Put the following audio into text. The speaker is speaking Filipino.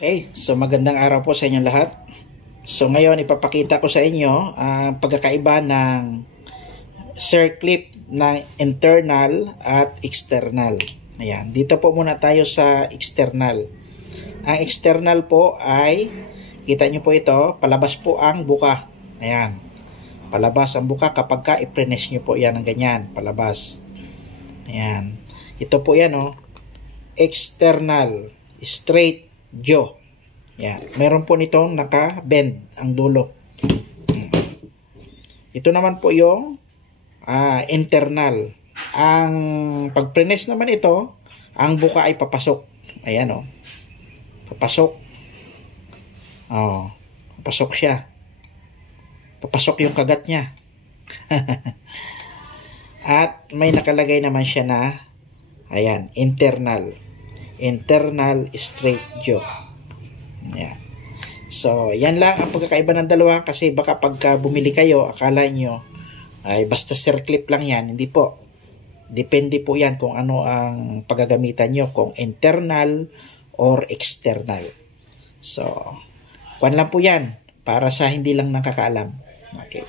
Okay, so magandang araw po sa inyong lahat. So ngayon ipapakita ko sa inyo ang pagkakaiba ng circlip ng internal at external. Ayan, dito po muna tayo sa external. Ang external po ay, kita nyo po ito, palabas po ang buka. Ayan, palabas ang buka kapag ka i-press nyo po yan ng ganyan, palabas. Ayan, ito po yan external, straight jaw. Yan. Meron po nitong naka-bend ang dulo. Ito naman po yung internal. Ang pag-press naman ito, ang buka ay papasok. Ayan papasok. Papasok siya. Papasok yung kagat niya. At may nakalagay naman siya na ayan, internal. Internal straight jaw. Yan. So, yan lang ang pagkakaiba ng dalawa kasi baka pagka bumili kayo, akala nyo ay basta circlip lang yan. Hindi po. Depende po yan kung ano ang paggagamitan nyo, kung internal or external. So, kwan lang po yan para sa hindi lang nakakaalam. Okay.